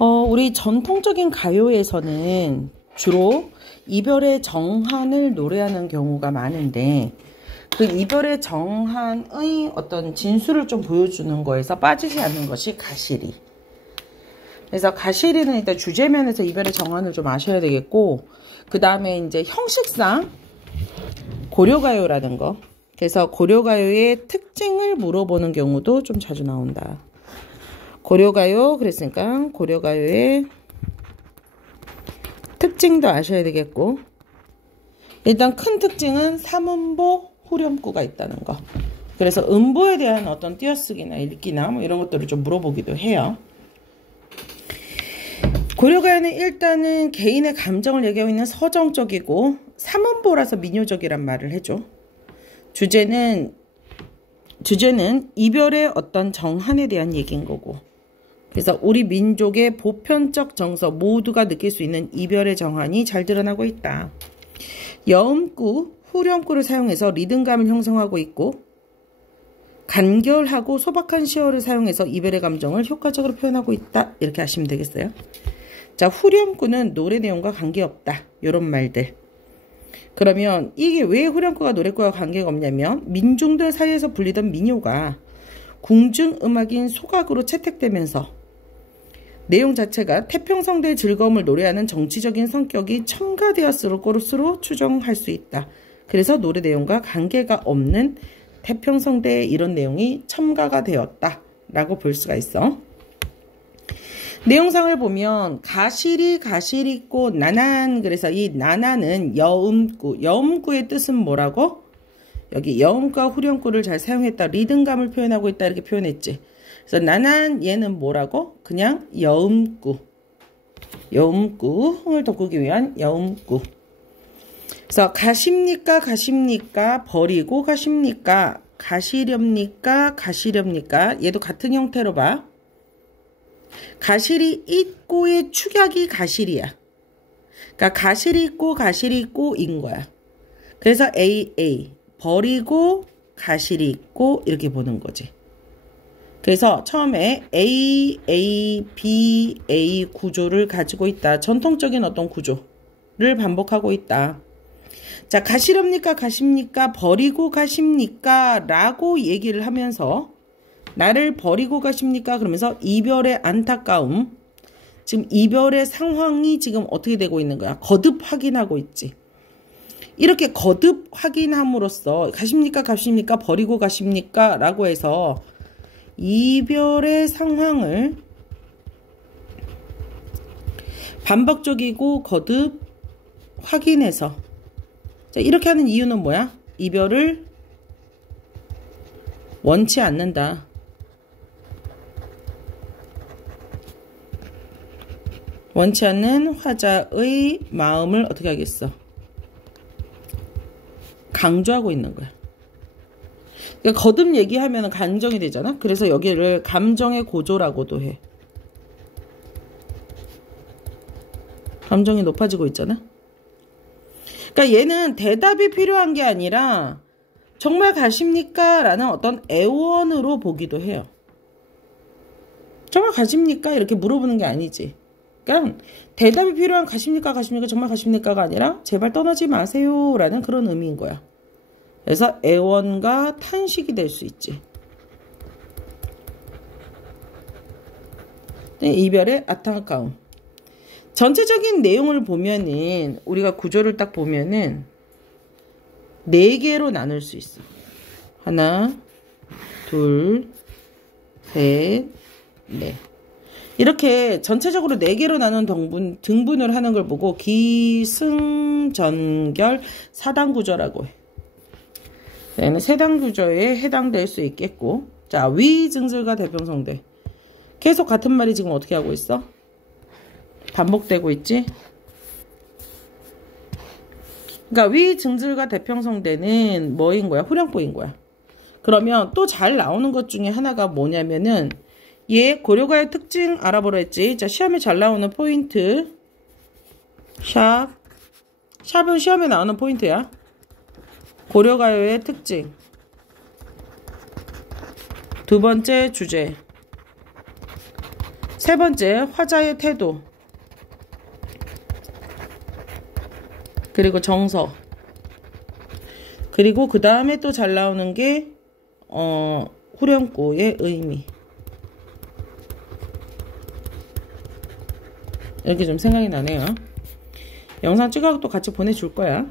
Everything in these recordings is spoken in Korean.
우리 전통적인 가요에서는 주로 이별의 정한을 노래하는 경우가 많은데, 그 이별의 정한의 어떤 진수를 좀 보여주는 거에서 빠지지 않는 것이 가시리. 그래서 가시리는 일단 주제면에서 이별의 정한을 좀 아셔야 되겠고, 그 다음에 이제 형식상 고려가요라는 거. 그래서 고려가요의 특징을 물어보는 경우도 좀 자주 나온다. 고려가요, 그랬으니까 고려가요의 특징도 아셔야 되겠고, 일단 큰 특징은 삼음보 후렴구가 있다는 거. 그래서 음보에 대한 어떤 띄어쓰기나 읽기나 뭐 이런 것들을 좀 물어보기도 해요. 고려가요는 일단은 개인의 감정을 얘기하고 있는 서정적이고, 삼음보라서 민요적이란 말을 해줘. 주제는 이별의 어떤 정한에 대한 얘기인 거고, 그래서 우리 민족의 보편적 정서 모두가 느낄 수 있는 이별의 정한이 잘 드러나고 있다. 여음구, 후렴구를 사용해서 리듬감을 형성하고 있고, 간결하고 소박한 시어를 사용해서 이별의 감정을 효과적으로 표현하고 있다. 이렇게 하시면 되겠어요. 자, 후렴구는 노래 내용과 관계없다. 이런 말들. 그러면 이게 왜 후렴구가 노래구와 관계가 없냐면, 민중들 사이에서 불리던 민요가 궁중음악인 소각으로 채택되면서 내용 자체가 태평성대의 즐거움을 노래하는 정치적인 성격이 첨가되었을 것으로 추정할 수 있다. 그래서 노래 내용과 관계가 없는 태평성대의 이런 내용이 첨가가 되었다 라고 볼 수가 있어. 내용상을 보면 가시리 꽃 나난, 그래서 이 나난은 여음구의 뜻은 뭐라고? 여기 여음과 후렴구를 잘 사용했다, 리듬감을 표현하고 있다 이렇게 표현했지. 그래서 나난 얘는 뭐라고? 그냥 여음구, 흥을 돋구기 위한 여음구. 그래서 가십니까 버리고 가십니까, 가시렵니까 얘도 같은 형태로 봐. 가시리 있고의 축약이 가시리야. 그러니까 가시리 있고인 거야. 그래서 A 버리고 가시리 있고 이렇게 보는 거지. 그래서 처음에 A, B 구조를 가지고 있다. 전통적인 어떤 구조를 반복하고 있다. 자, 가시렵니까 가십니까 버리고 가십니까 라고 얘기를 하면서, 나를 버리고 가십니까 그러면서 이별의 안타까움, 지금 이별의 상황이 지금 어떻게 되고 있는 거야? 거듭 확인하고 있지. 이렇게 거듭 확인함으로써 가십니까 버리고 가십니까 라고 해서 이별의 상황을 반복적이고 거듭 확인해서, 자, 이렇게 하는 이유는 뭐야? 이별을 원치 않는다. 원치 않는 화자의 마음을 어떻게 하겠어? 강조하고 있는 거야. 그러니까 거듭 얘기하면 감정이 되잖아. 그래서 여기를 감정의 고조라고도 해. 감정이 높아지고 있잖아. 그러니까 얘는 대답이 필요한 게 아니라 정말 가십니까? 라는 어떤 애원으로 보기도 해요. 정말 가십니까? 이렇게 물어보는 게 아니지. 그러니까 대답이 필요한 가십니까? 정말 가십니까가 아니라 제발 떠나지 마세요 라는 그런 의미인 거야. 그래서 애원과 탄식이 될 수 있지. 이별의 안타까움. 전체적인 내용을 보면은, 우리가 구조를 딱 보면은 4개로 나눌 수 있어. 하나, 둘, 셋, 넷. 이렇게 전체적으로 4개로 나눈 등분을 하는 걸 보고 기승전결 사단 구조라고 해. 얘는 세단 구조에 해당될 수 있겠고, 자, 위증슬과 대평성대. 계속 같은 말이 지금 어떻게 하고 있어? 반복되고 있지? 그러니까 위증슬과 대평성대는 뭐인 거야? 후렴구인 거야. 그러면 또 잘 나오는 것 중에 하나가 뭐냐면은, 얘 고려가의 특징 알아보라 했지. 자, 시험에 잘 나오는 포인트. 샵은 시험에 나오는 포인트야. 고려가요의 특징. 두 번째 주제. 세 번째, 화자의 태도. 그리고 정서. 그리고 그 다음에 또 잘 나오는 게 후렴구의 의미. 이렇게 좀 생각이 나네요. 영상 찍어서 또 같이 보내줄 거야.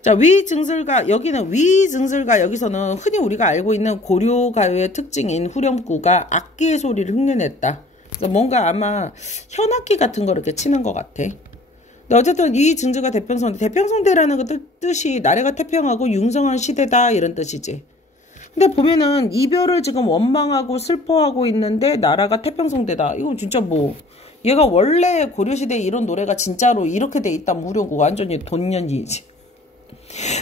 자, 위증설가, 여기는 위증설가, 여기서는 흔히 우리가 알고 있는 고려가요의 특징인 후렴구가 악기의 소리를 흉내냈다. 그래서 뭔가 아마 현악기 같은 거 이렇게 치는 것 같아. 근데 어쨌든 이 증조가 대평성대. 대평성대라는 그 뜻이 나라가 태평하고 융성한 시대다 이런 뜻이지. 근데 보면은 이별을 지금 원망하고 슬퍼하고 있는데 나라가 태평성대다. 이거 진짜 뭐 얘가 원래 고려시대에 이런 노래가 진짜로 이렇게 돼 있다면 후렴구 완전히 돈년이지.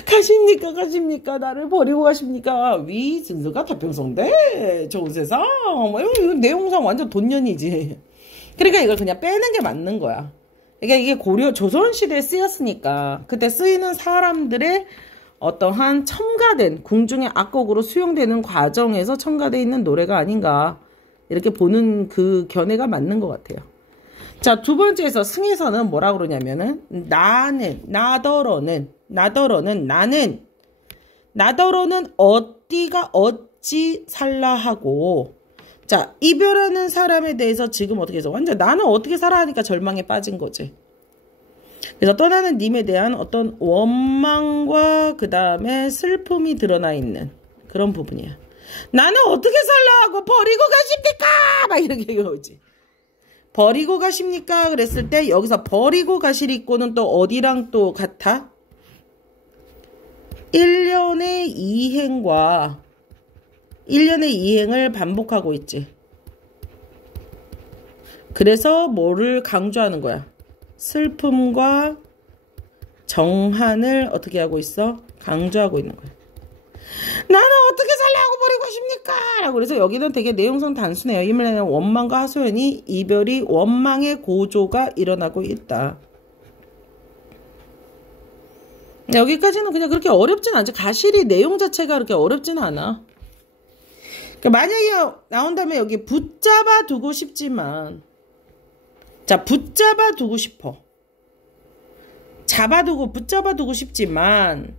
가십니까 나를 버리고 가십니까 위증조가 태평성대 좋은 세상 이거 내용상 완전 돈년이지. 그러니까 이걸 그냥 빼는 게 맞는 거야. 그러니까 이게 고려 조선시대에 쓰였으니까 그때 쓰이는 사람들의 어떠한 첨가된 궁중의 악곡으로 수용되는 과정에서 첨가되어 있는 노래가 아닌가 이렇게 보는 그 견해가 맞는 것 같아요. 자, 두 번째에서 승에서는 뭐라 그러냐면은 나더러는 어디가 어찌 살라 하고. 자, 이별하는 사람에 대해서 지금 어떻게 해서 완전 나는 어떻게 살아 하니까 절망에 빠진 거지. 그래서 떠나는 님에 대한 어떤 원망과 그 다음에 슬픔이 드러나 있는 그런 부분이야. 나는 어떻게 살라 하고 버리고 가십니까? 막 이렇게 얘기하지. 버리고 가십니까? 그랬을 때 여기서 버리고 가시리꼬는 또 어디랑 또 같아? 1년의 이행과 1년의 이행을 반복하고 있지. 그래서 뭐를 강조하는 거야? 슬픔과 정한을 어떻게 하고 있어? 강조하고 있는 거야. 나는 어떻게 살려고 버리고 싶니까? 라고. 그래서 여기는 되게 내용상 단순해요. 이 말에는 원망과 하소연이 이별이 원망의 고조가 일어나고 있다. 여기까지는 그냥 그렇게 어렵진 않지. 가실이 내용 자체가 그렇게 어렵진 않아. 그러니까 만약에 나온다면 여기 붙잡아 두고 싶지만, 자, 붙잡아 두고 싶어. 붙잡아 두고 싶지만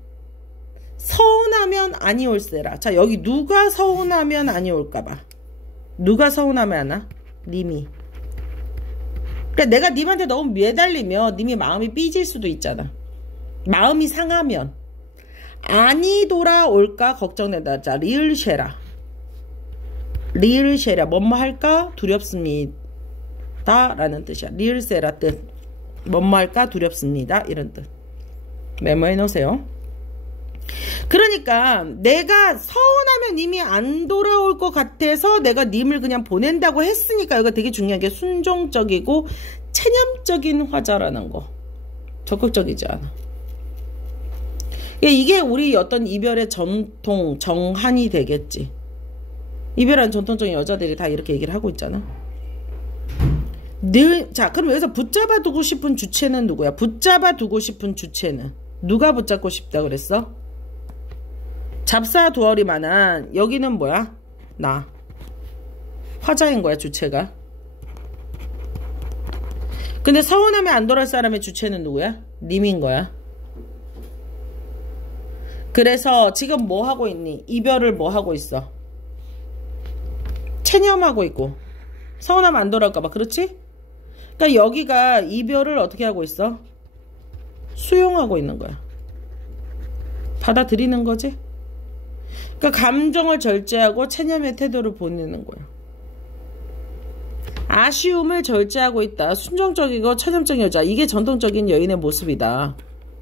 서운하면 아니올세라. 자, 여기 누가 서운하면 아니올까봐. 누가 서운하면 하나? 님이. 그러니까 내가 님한테 너무 매달리면 님이 마음이 삐질 수도 있잖아. 마음이 상하면 아니 돌아올까 걱정된다. 자, 리을쉐라. 뭐뭐 할까 두렵습니다 라는 뜻이야. 리을세라 뜻. 뭐뭐 할까 두렵습니다 이런 뜻. 메모해 놓으세요. 그러니까 내가 서운하면 님이 안 돌아올 것 같아서 내가 님을 그냥 보낸다고 했으니까 이거 되게 중요한 게 순종적이고 체념적인 화자라는 거. 적극적이지 않아. 이게 우리 어떤 이별의 전통 정한이 되겠지. 이별한 전통적인 여자들이 다 이렇게 얘기를 하고 있잖아. 자, 그럼 여기서 붙잡아 두고 싶은 주체는 누구야? 붙잡아 두고 싶은 주체는 누가 붙잡고 싶다 그랬어? 잡사두어리만한. 여기는 뭐야? 나. 화자인 거야, 주체가. 근데 서운하면 안 돌아올 사람의 주체는 누구야? 님인 거야. 그래서 지금 뭐 하고 있니? 이별을 뭐 하고 있어? 체념하고 있고. 서운하면 안 돌아올까봐. 그렇지? 그러니까 여기가 이별을 어떻게 하고 있어? 수용하고 있는 거야. 받아들이는 거지? 그러니까 감정을 절제하고 체념의 태도를 보내는 거야. 아쉬움을 절제하고 있다. 순종적이고 체념적인 여자. 이게 전통적인 여인의 모습이다.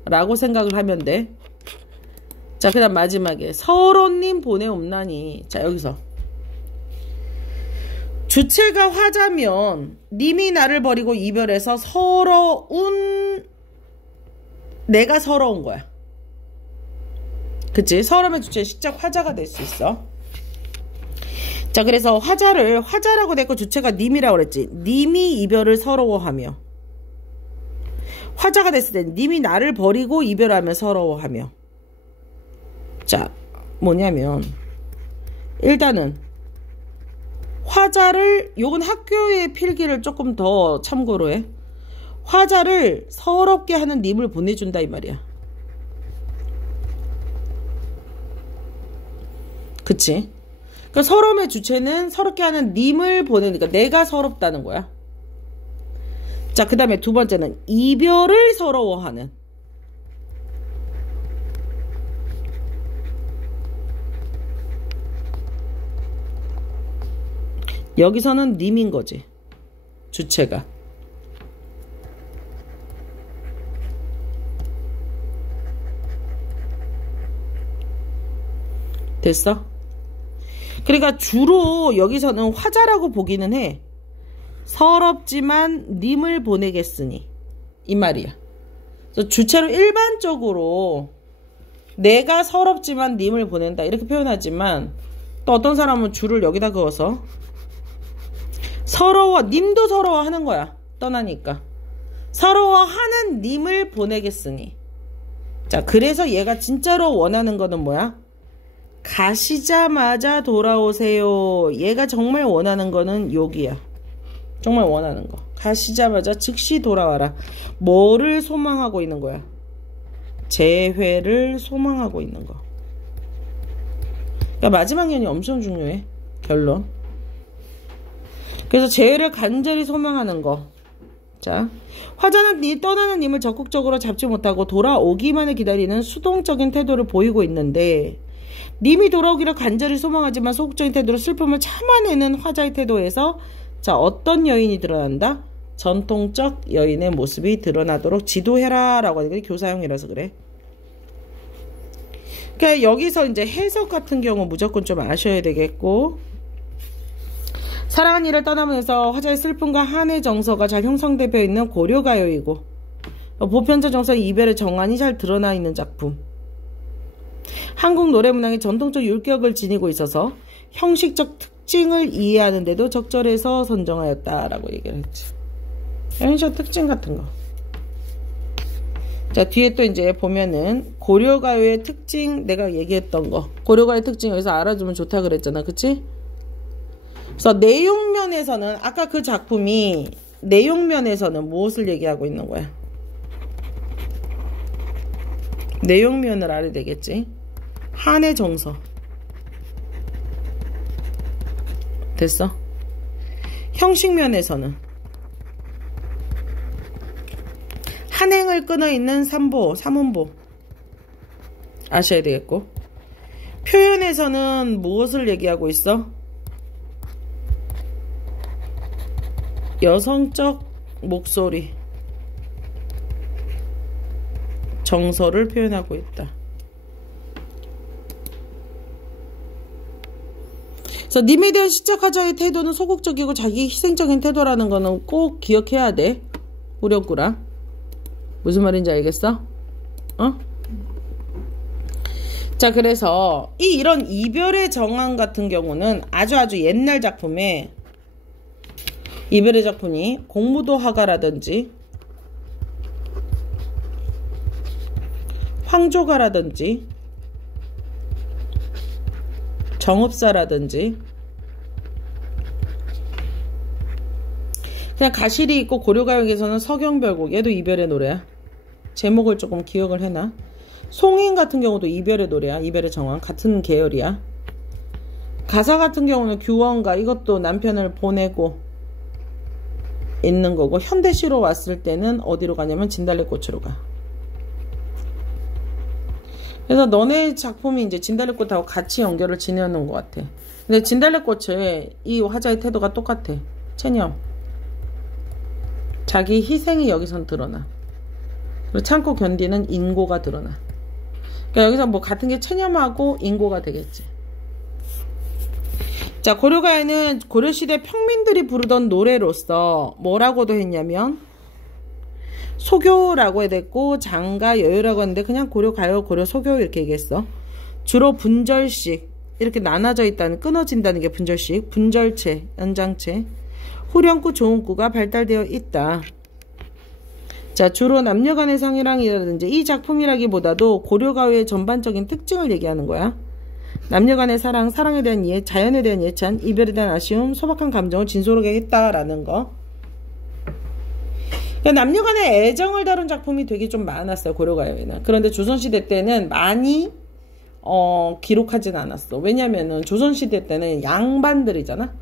라고 생각을 하면 돼. 자, 그 다음 마지막에 서로님 보내옵나니. 자, 여기서 주체가 화자면 님이 나를 버리고 이별해서 내가 서러운 거야. 그치? 서러움의 주체 시작 화자가 될 수 있어. 자, 그래서 화자라고 됐고 주체가 님이라고 그랬지. 님이 이별을 서러워하며. 화자가 됐을 때 님이 나를 버리고 이별하며 서러워하며. 자, 뭐냐면 일단은 화자를, 요건 학교의 필기를 조금 더 참고로 해. 화자를 서럽게 하는 님을 보내준다 이 말이야. 그치? 그러니까 서러움의 주체는 서럽게 하는 님을 보내니까 내가 서럽다는 거야. 자, 그 다음에 두 번째는 이별을 서러워하는. 여기서는 님인 거지. 주체가. 됐어? 그러니까 주로 여기서는 화자라고 보기는 해. 서럽지만 님을 보내겠으니 이 말이야. 그래서 주체로 일반적으로 내가 서럽지만 님을 보낸다 이렇게 표현하지만 또 어떤 사람은 주를 여기다 그어서 서러워, 님도 서러워하는 거야. 떠나니까. 서러워하는 님을 보내겠으니. 자, 그래서 얘가 진짜로 원하는 거는 뭐야? 가시자마자 돌아오세요. 얘가 정말 원하는 거는 여기야. 정말 원하는 거. 가시자마자 즉시 돌아와라. 뭐를 소망하고 있는 거야? 재회를 소망하고 있는 거. 그러니까 마지막 년이 엄청 중요해. 결론. 그래서 재회를 간절히 소망하는 거. 자, 화자는 떠나는 님을 적극적으로 잡지 못하고 돌아오기만을 기다리는 수동적인 태도를 보이고 있는데 님이 돌아오기를 간절히 소망하지만 소극적인 태도로 슬픔을 참아내는 화자의 태도에서 자, 어떤 여인이 드러난다? 전통적 여인의 모습이 드러나도록 지도해라 라고 하니까 교사형이라서 그래. 그러니까 여기서 이제 해석 같은 경우 무조건 좀 아셔야 되겠고, 사랑한 이를 떠나면서 화자의 슬픔과 한의 정서가 잘 형성되어 있는 고려가요이고 보편적 정서의 이별의 정환이 잘 드러나 있는 작품. 한국 노래문학의 전통적 율격을 지니고 있어서 형식적 특징을 이해하는 데도 적절해서 선정하였다라고 얘기를 했지. 형식적 특징 같은 거. 자, 뒤에 또 이제 보면은 고려가요의 특징, 내가 얘기했던 거. 고려가요의 특징 여기서 알아주면 좋다 그랬잖아. 그치? 그래서 내용면에서는 아까 그 작품이 내용면에서는 무엇을 얘기하고 있는 거야? 내용면을 알아야 되겠지. 한의 정서. 됐어? 형식면에서는 한행을 끊어있는 삼보, 삼음보 아셔야 되겠고, 표현에서는 무엇을 얘기하고 있어? 여성적 목소리, 정서를 표현하고 있다. 그래서 님에 대한 시착하자의 태도는 소극적이고 자기 희생적인 태도라는 거는 꼭 기억해야 돼. 우려꾸라. 무슨 말인지 알겠어? 어? 자, 그래서 이런 이별의 정황 같은 경우는 아주 옛날 작품에 이별의 작품이 공무도 화가라든지 황조가라든지 정읍사라든지 그냥 가실이 있고 고려가요에서는 서경별곡, 얘도 이별의 노래야. 제목을 조금 기억을 해놔. 송인 같은 경우도 이별의 노래야. 이별의 정황 같은 계열이야. 가사 같은 경우는 규원가, 이것도 남편을 보내고 있는 거고, 현대시로 왔을 때는 어디로 가냐면 진달래꽃으로 가. 그래서 너네 작품이 이제 진달래꽃하고 같이 연결을 지내는 것 같아. 근데 진달래꽃의 이 화자의 태도가 똑같아. 체념. 자기 희생이 여기선 드러나. 그리고 참고 견디는 인고가 드러나. 그러니까 여기서 뭐 같은 게 체념하고 인고가 되겠지. 자, 고려가요는 고려시대 평민들이 부르던 노래로서 뭐라고도 했냐면 소교라고 해야 됐고 장가 여유라고 했는데 그냥 고려가요, 고려소교 이렇게 얘기했어. 주로 분절식 이렇게 나눠져 있다는, 끊어진다는 게 분절식, 분절체, 연장체, 후렴구, 조음구가 발달되어 있다. 자, 주로 남녀간의 상이랑이라든지 이 작품이라기보다도 고려가요의 전반적인 특징을 얘기하는 거야. 남녀 간의 사랑, 사랑에 대한 이해, 자연에 대한 예찬, 이별에 대한 아쉬움, 소박한 감정을 진솔하게 했다라는 거. 그러니까 남녀 간의 애정을 다룬 작품이 되게 좀 많았어요. 고려가요에는. 그런데 조선시대 때는 많이 기록하진 않았어. 왜냐면은 조선시대 때는 양반들이잖아.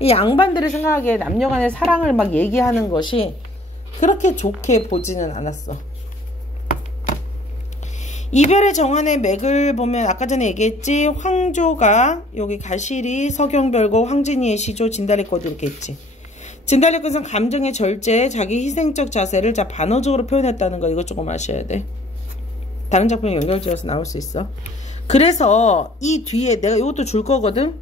이 양반들이 생각하기에 남녀 간의 사랑을 막 얘기하는 것이 그렇게 좋게 보지는 않았어. 이별의 정환의 맥을 보면 아까 전에 얘기했지. 황조가 여기 가실이 서경별고 황진이의 시조 진달래꽃 이렇게 했지. 진달래꽃은 감정의 절제, 자기 희생적 자세를 자 반어적으로 표현했다는 거 이거 조금 아셔야 돼. 다른 작품에 연결지어서 나올 수 있어. 그래서 이 뒤에 내가 이것도 줄 거거든.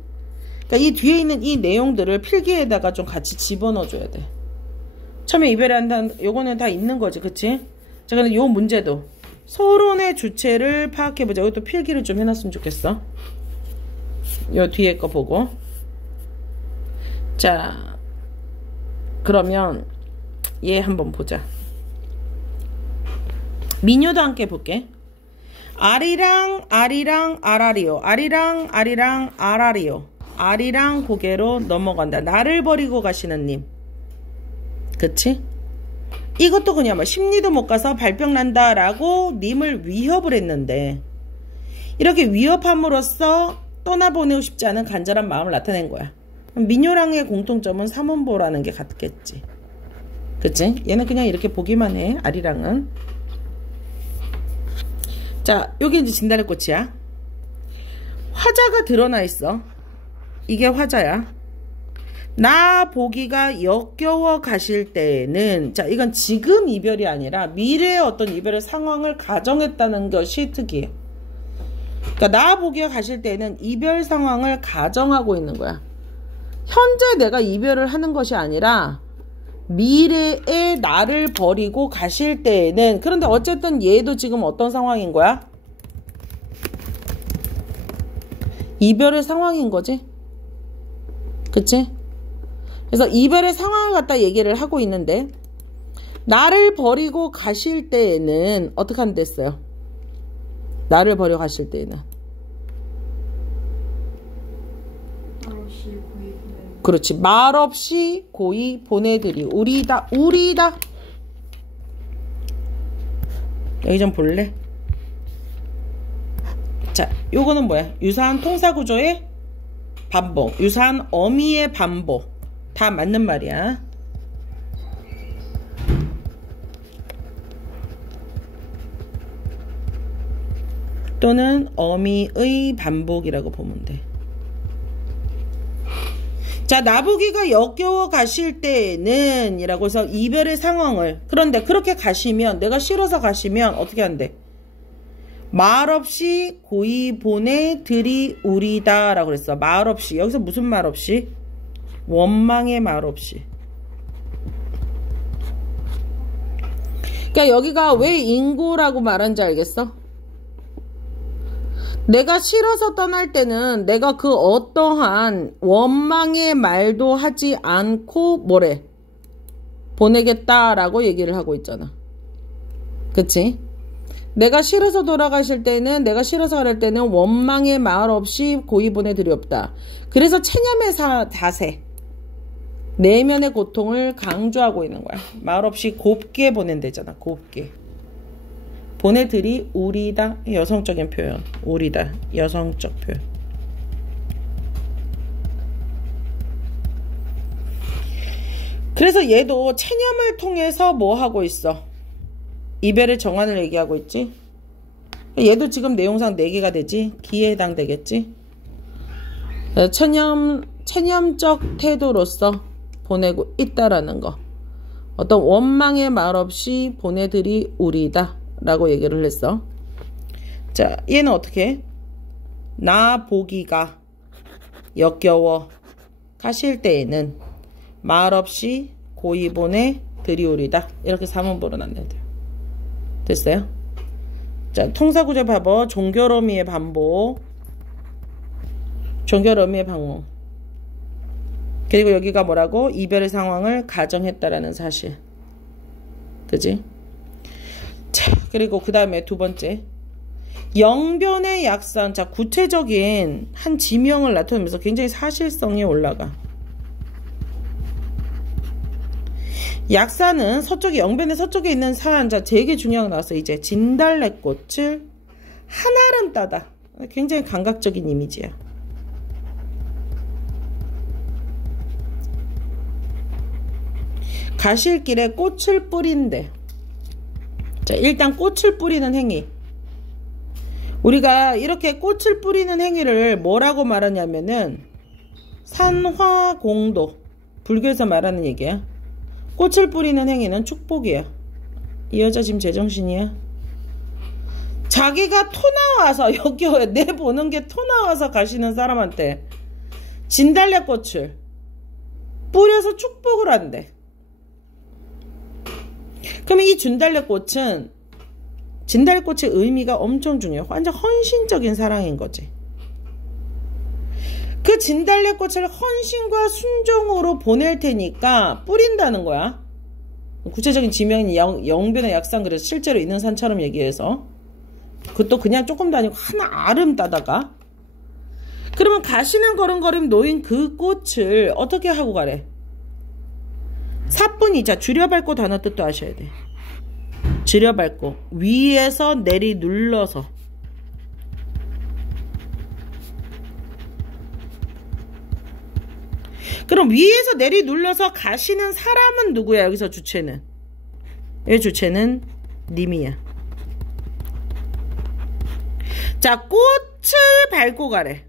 그러니까 이 뒤에 있는 이 내용들을 필기에다가 좀 같이 집어넣어 줘야 돼. 처음에 이별에 한다는 요거는 다 있는 거지, 그치? 자, 근데 요 문제도 서론의 주체를 파악해보자. 이것도 필기를 좀 해놨으면 좋겠어. 요 뒤에 거 보고. 자, 그러면 얘 한번 보자. 민요도 함께 볼게. 아리랑 아리랑 아라리요. 아리랑 아리랑 아라리요. 아리랑 고개로 넘어간다. 나를 버리고 가시는 님. 그치? 이것도 그냥 뭐 심리도 못 가서 발병 난다 라고 님을 위협을 했는데 이렇게 위협함으로써 떠나보내고 싶지 않은 간절한 마음을 나타낸 거야. 민요랑의 공통점은 삼원보라는 게 같겠지. 그치? 얘는 그냥 이렇게 보기만 해. 아리랑은. 자, 여기 이제 진달래꽃이야. 화자가 드러나 있어. 이게 화자야. 나 보기가 역겨워 가실 때에는, 자, 이건 지금 이별이 아니라 미래의 어떤 이별의 상황을 가정했다는 것이 특이해. 그러니까 나 보기가 가실 때에는 이별 상황을 가정하고 있는 거야. 현재 내가 이별을 하는 것이 아니라 미래에 나를 버리고 가실 때에는, 그런데 어쨌든 얘도 지금 어떤 상황인 거야? 이별의 상황인 거지. 그치? 그래서 이별의 상황을 갖다 얘기를 하고 있는데 나를 버리고 가실 때에는 어떻게 하면 됐어요? 나를 버리고 가실 때에는 그렇지. 말없이 고이 보내드리. 우리다. 우리다. 여기 좀 볼래? 자, 요거는 뭐야? 유사한 통사구조의 반복. 유사한 어미의 반복. 다 맞는 말이야. 또는 어미의 반복이라고 보면 돼. 자, 나보기가 역겨워 가실 때는 이라고 해서 이별의 상황을, 그런데 그렇게 가시면, 내가 싫어서 가시면 어떻게 한대? 말없이 고이 보내드리우리다 라고 그랬어. 말없이. 여기서 무슨 말없이? 원망의 말없이. 그러니까 여기가 왜 인고라고 말한지 알겠어? 내가 싫어서 떠날 때는 내가 그 어떠한 원망의 말도 하지 않고 뭐래? 보내겠다라고 얘기를 하고 있잖아. 그치? 내가 싫어서 돌아가실 때는, 내가 싫어서 갈 때는 원망의 말 없이 고이 보내드리옵다. 그래서 체념의 자세, 내면의 고통을 강조하고 있는 거야. 말 없이 곱게 보낸대잖아. 곱게. 보내드리 우리다. 여성적인 표현. 우리다. 여성적 표현. 그래서 얘도 체념을 통해서 뭐 하고 있어? 이별의 정환을 얘기하고 있지. 얘도 지금 내용상 4개가 되지. 기에 해당되겠지. 체념적 태도로서 보내고 있다라는 거. 어떤 원망의 말 없이 보내드리 우리다 라고 얘기를 했어. 자, 얘는 어떻게? 나 보기가 역겨워 가실 때에는 말 없이 고이 보내드리우리다. 이렇게 사문보로 나눠야 돼요. 됐어요? 자, 통사구조 봐봐. 종결어미의 반복. 종결어미의 반복. 그리고 여기가 뭐라고? 이별의 상황을 가정했다라는 사실. 그지? 자, 그리고 그 다음에 두 번째. 영변의 약산. 자, 구체적인 한 지명을 나타내면서 굉장히 사실성이 올라가. 약산은 서쪽에, 영변의 서쪽에 있는 산. 자, 되게 중요한 거 나왔어. 이제 진달래꽃을 한알은 따다. 굉장히 감각적인 이미지야. 가실 길에 꽃을 뿌린대. 자, 일단 꽃을 뿌리는 행위. 우리가 이렇게 꽃을 뿌리는 행위를 뭐라고 말하냐면은 산화공도. 불교에서 말하는 얘기야. 꽃을 뿌리는 행위는 축복이야. 이 여자 지금 제정신이야? 자기가 토 나와서 여기 내보는 게 토 나와서 가시는 사람한테 진달래꽃을 뿌려서 축복을 한대. 그러면 이 진달래꽃의 의미가 엄청 중요해. 완전 헌신적인 사랑인 거지. 그 진달래꽃을 헌신과 순종으로 보낼 테니까 뿌린다는 거야. 구체적인 지명이 영변의 약산. 그래서 실제로 있는 산처럼 얘기해서 그것도 그냥 조금도 아니고 하나 아름 따다가. 그러면 가시는 걸음걸음 놓인 그 꽃을 어떻게 하고 가래? 사뿐히. 자, 줄여밟고 단어 뜻도 아셔야 돼. 줄여밟고 위에서 내리 눌러서. 그럼 위에서 내리 눌러서 가시는 사람은 누구야? 여기서 주체는. 이 주체는 님이야. 자, 꽃을 밟고 가래.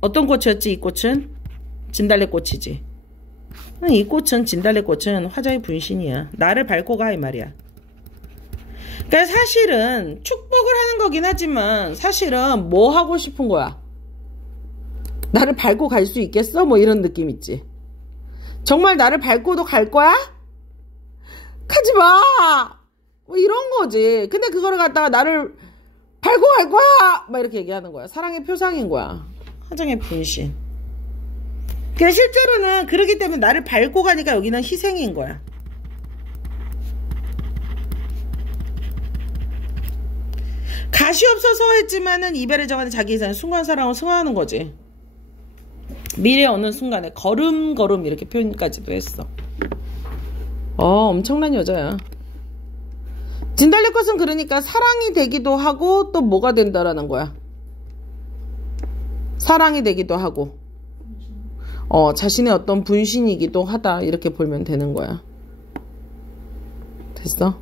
어떤 꽃이었지? 이 꽃은 진달래꽃이지. 이 꽃은, 진달래꽃은 화자의 분신이야. 나를 밟고 가 이 말이야. 그러니까 사실은 축복을 하는 거긴 하지만 사실은 뭐 하고 싶은 거야? 나를 밟고 갈 수 있겠어? 뭐 이런 느낌 있지. 정말 나를 밟고도 갈 거야? 가지마! 뭐 이런 거지. 근데 그거를 갖다가 나를 밟고 갈 거야! 막 이렇게 얘기하는 거야. 사랑의 표상인 거야. 화장의 분신. 그러니까 실제로는 그러기 때문에 나를 밟고 가니까 여기는 희생인 거야. 가시 없어서 했지만은 이별의 정한에 자기 이상의 순간 사랑을 승화하는 거지. 미래 어느 순간에 걸음걸음 이렇게 표현까지도 했어. 엄청난 여자야. 진달래꽃은 그러니까 사랑이 되기도 하고 또 뭐가 된다라는 거야. 사랑이 되기도 하고 자신의 어떤 분신이기도 하다. 이렇게 보면 되는 거야. 됐어?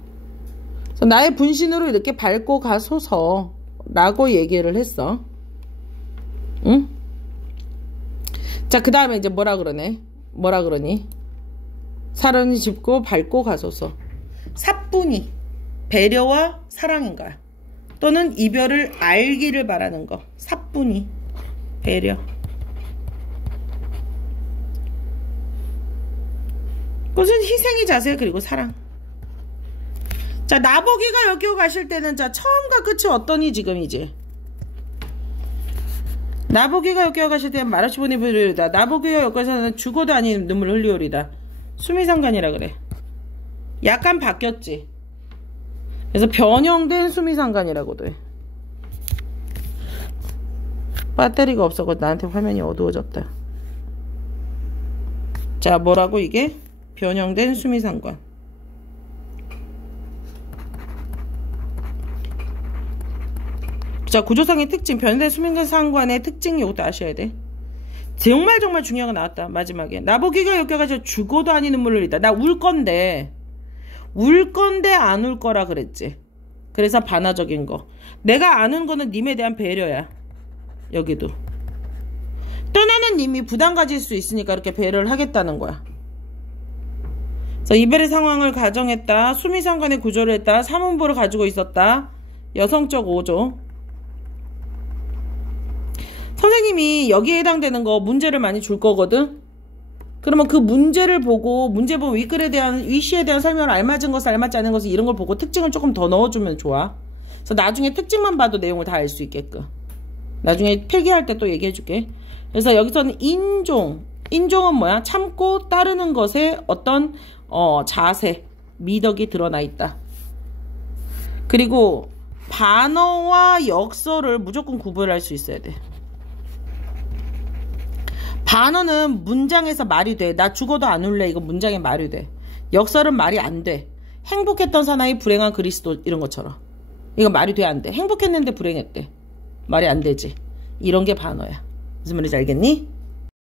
그래서 나의 분신으로 이렇게 밟고 가소서 라고 얘기를 했어. 응? 자, 그 다음에 이제 뭐라 그러네? 뭐라 그러니? 사랑이 짚고 밟고 가소서. 사뿐히 배려와 사랑인 거야. 또는 이별을 알기를 바라는 거. 사뿐히 배려. 그것은 희생의 자세 그리고 사랑. 자, 나보기가 여기 가실 때는 자, 처음과 끝이 어떠니 지금이지? 나보기가 여기 가실 때는 말없이 보니 불리오리다. 나보기가 여기 가서는 죽어도 아닌 눈물 흘리오리다. 수미상관이라 그래. 약간 바뀌었지. 그래서 변형된 수미상관이라고도 해. 배터리가 없어서 나한테 화면이 어두워졌다. 자, 뭐라고 이게? 변형된 수미상관. 자, 구조상의 특징, 변형된 수미상관의 특징 이것도 아셔야 돼. 정말 중요한 거 나왔다. 마지막에 나보기가 여기가서 죽어도 아닌 눈물을 흘리다. 나 울 건데 안 울 거라 그랬지. 그래서 반화적인 거. 내가 아는 거는 님에 대한 배려야. 여기도 떠나는 님이 부담 가질 수 있으니까 이렇게 배려를 하겠다는 거야. 그래서 이별의 상황을 가정했다. 수미상관의 구조를 했다. 삼음보를 가지고 있었다. 여성적 오조. 선생님이 여기에 해당되는 거 문제를 많이 줄 거거든. 그러면 그 문제를 보고 문제본 윗글에 대한 위시에 대한 설명을 알맞은 것을 알맞지 않은 것을 이런 걸 보고 특징을 조금 더 넣어주면 좋아. 그래서 나중에 특징만 봐도 내용을 다 알 수 있게끔. 나중에 필기할 때 또 얘기해 줄게. 그래서 여기서는 인종은 뭐야? 참고 따르는 것에 어떤 자세, 미덕이 드러나 있다. 그리고 반어와 역서를 무조건 구별할 수 있어야 돼. 반어는 문장에서 말이 돼. 나 죽어도 안 울래. 이거 문장에 말이 돼. 역설은 말이 안 돼. 행복했던 사나이 불행한 그리스도 이런 것처럼. 이거 말이 돼 안 돼. 행복했는데 불행했대. 말이 안 되지. 이런 게 반어야. 무슨 말인지 알겠니?